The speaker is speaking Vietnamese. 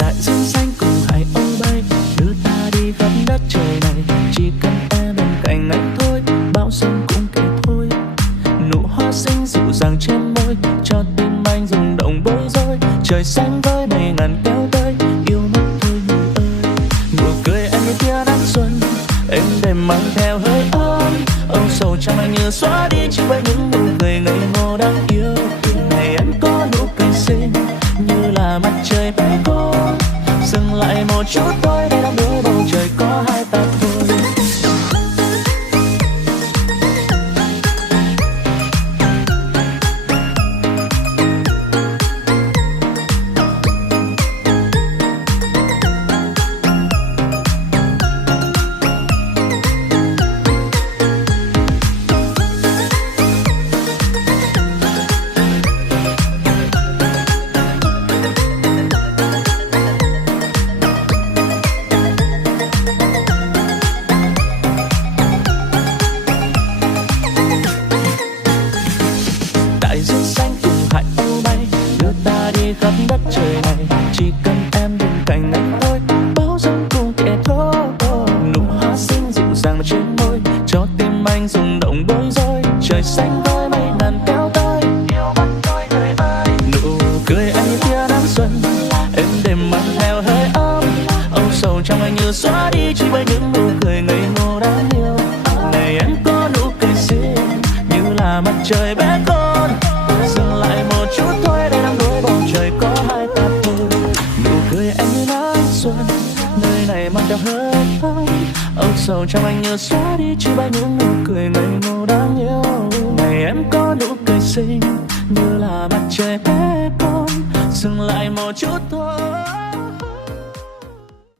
Đại dương xanh cùng hải âu bay đưa ta đi khắp đất trời này. Chỉ cần em bên cạnh anh thôi, bão giông cũng kể thôi. Nụ hoa xinh dịu dàng trên môi cho tim anh rung động bối rối. Trời xanh với mây ngàn kéo tới, yêu mất thôi người ơi. Nụ cười em như tia nắng xuân, em đêm mang theo hơi ấm. Âu sầu trong anh như xóa đi chỉ với những nụ cười ngây ngô đáng yêu. Này em có nụ cười xinh như là mặt trời bé con. Dừng lại một chút thôi để đắm đuối bầu trời có hai ta thôi. Đại dương xanh cùng hải âu bay đưa ta đi khắp đất trời này. Chỉ cần em bên cạnh anh thôi, bão giông cùng kẻ thôi. Nụ hoa xinh dịu dàng trên môi cho tim anh rung động bối rối. Trời xanh với mây ngàn kéo tới, yêu mất tôi người ơi. Nụ cười anh như tia nắng xuân, em đêm mang theo hơi ấm. Âu sầu trong anh như xóa đi chỉ với những nụ cười ngây ngô đáng yêu. Này em có nụ cười xinh như là mặt trời bé con. Dừng lại một chút thôi để đắm đuối bầu trời có hai ta thôi. Nụ cười anh như nắng xuân, nơi này mang theo hơi ấm. Âu sầu trong anh như xóa đi chỉ với những nụ cười ngây ngô đáng yêu. Này em có nụ cười xinh như là mặt trời bé con. Dừng lại một chút thôi.